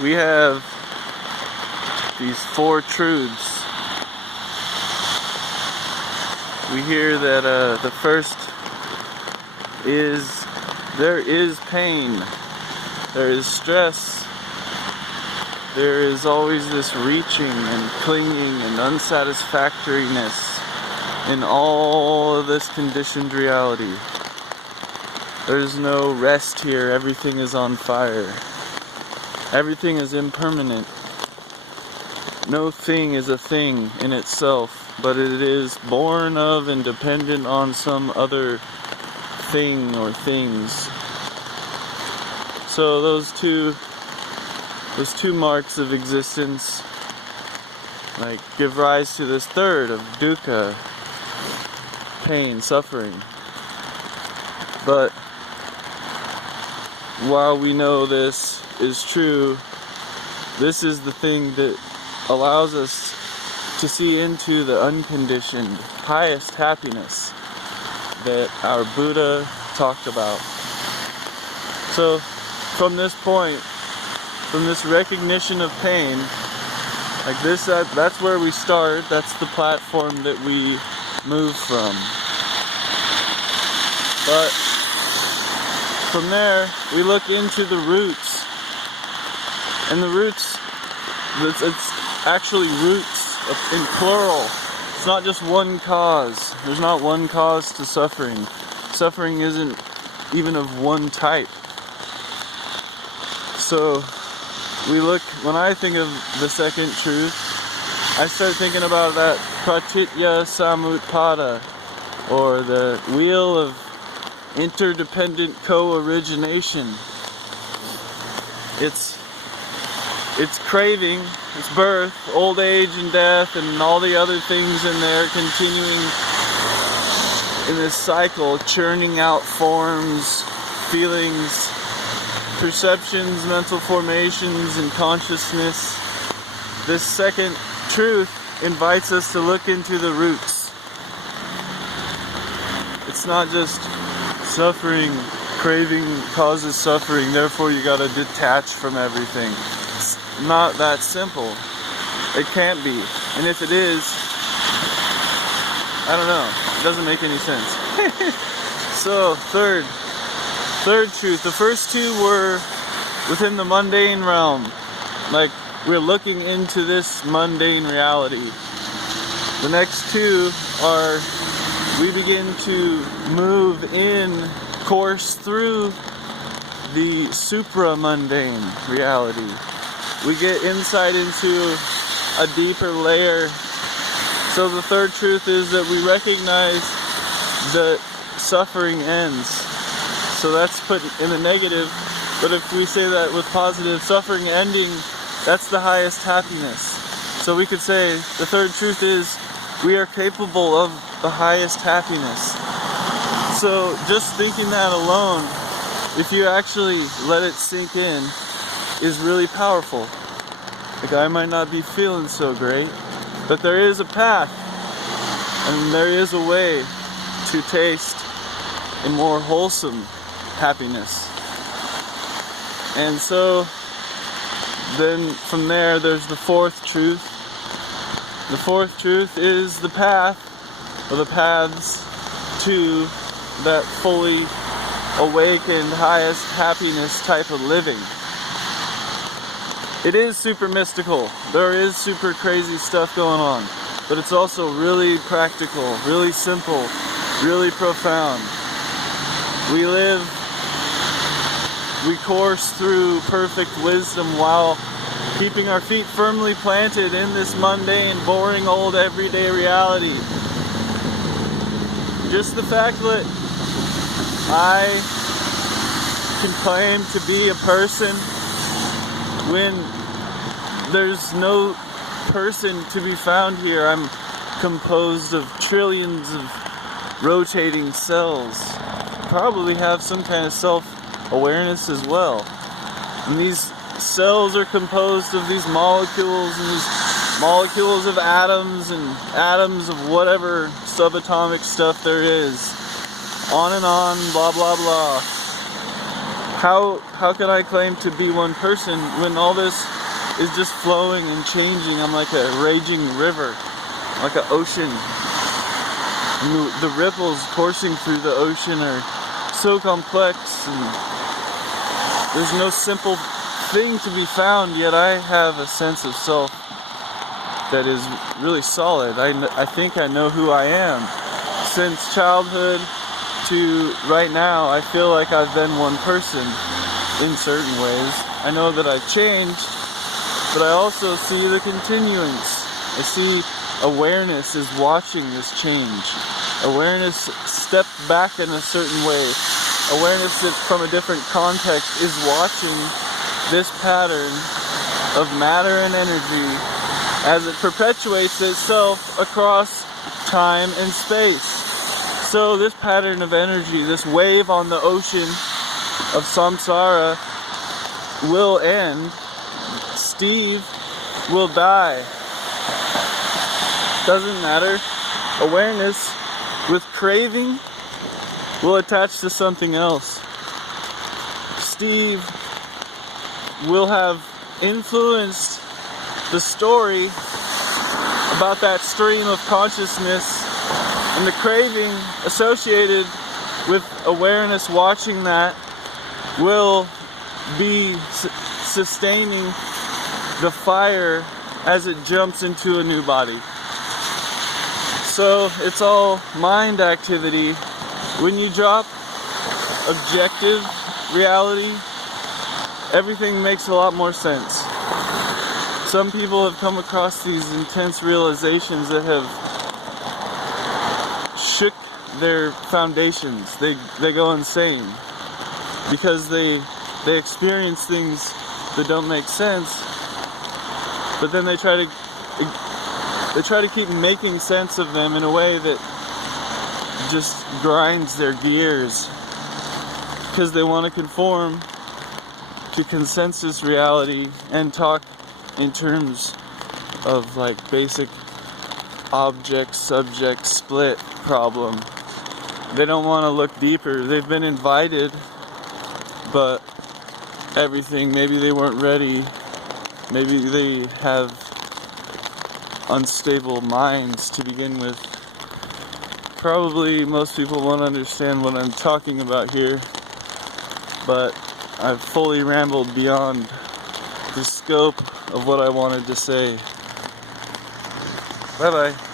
we have these four truths. We hear that the first is there is pain, there is stress, there is always this reaching and clinging and unsatisfactoriness in all of this conditioned reality. There's no rest here, everything is on fire. Everything is impermanent. No thing is a thing in itself, but it is born of and dependent on some other thing or things. So those two marks of existence give rise to this third of dukkha, pain, suffering. But while we know this is true, this is the thing that allows us to see into the unconditioned, highest happiness that our Buddha talked about. So from this point, from this recognition of pain, that's where we start, that's the platform that we move from. But from there, we look into the roots. And the roots, it's actually roots in plural. It's not just one cause. There's not one cause to suffering. Suffering isn't even of one type. So when I think of the second truth, I start thinking about that pratitya samutpada, or the wheel of interdependent co-origination. It's craving, it's birth, old age and death, and all the other things in there continuing in this cycle, churning out forms, feelings, perceptions, mental formations, and consciousness. This second truth invites us to look into the roots. It's not just suffering, craving causes suffering, therefore you gotta detach from everything. It's not that simple. It can't be. And if it is, I don't know. It doesn't make any sense. So, third truth. The first two were within the mundane realm. We're looking into this mundane reality. The next two are we begin to move in, course through the supra-mundane reality. We get insight into a deeper layer. So the third truth is that we recognize that suffering ends. So that's put in the negative, but if we say that with positive, suffering ending, that's the highest happiness. So we could say the third truth is we are capable of the highest happiness. So just thinking that alone, if you actually let it sink in, is really powerful. I might not be feeling so great, but there is a path, and there is a way to taste a more wholesome happiness. And so then from there's the fourth truth. The fourth truth is the path, or the paths to that fully awakened, highest happiness type of living. It is super mystical. There is super crazy stuff going on, but it's also really practical, really simple, really profound. We course through perfect wisdom while keeping our feet firmly planted in this mundane, boring, old, everyday reality. Just the fact that I can claim to be a person when there's no person to be found here. I'm composed of trillions of rotating cells. Probably have some kind of self-awareness as well. And these cells are composed of these molecules, and these molecules of atoms, and atoms of whatever subatomic stuff there is. On and on, blah blah blah. how can I claim to be one person when all this is just flowing and changing? I'm like a raging river, like an ocean. And the ripples coursing through the ocean are so complex, and there's no simple thing to be found, yet I have a sense of self that is really solid. I think I know who I am. Since childhood to right now, I feel like I've been one person in certain ways. I know that I've changed, but I also see the continuance. I see awareness is watching this change. Awareness stepped back in a certain way. Awareness that from a different context is watching this pattern of matter and energy as it perpetuates itself across time and space. So this pattern of energy, this wave on the ocean of samsara will end. Steve will die. Doesn't matter. Awareness with craving will attach to something else. Steve will have influenced the story about that stream of consciousness, and the craving associated with awareness watching that will be sustaining the fire as it jumps into a new body. So it's all mind activity. When you drop objective reality, everything makes a lot more sense. Some people have come across these intense realizations that have shook their foundations. They go insane because they experience things that don't make sense, but then they try to keep making sense of them in a way that just grinds their gears, because they want to conform to consensus reality and talk in terms of like basic object subject split problem. They don't want to look deeper. They've been invited, but everything, maybe they weren't ready, maybe they have unstable minds to begin with. Probably most people won't understand what I'm talking about here, but I've fully rambled beyond the scope of what I wanted to say. Bye bye.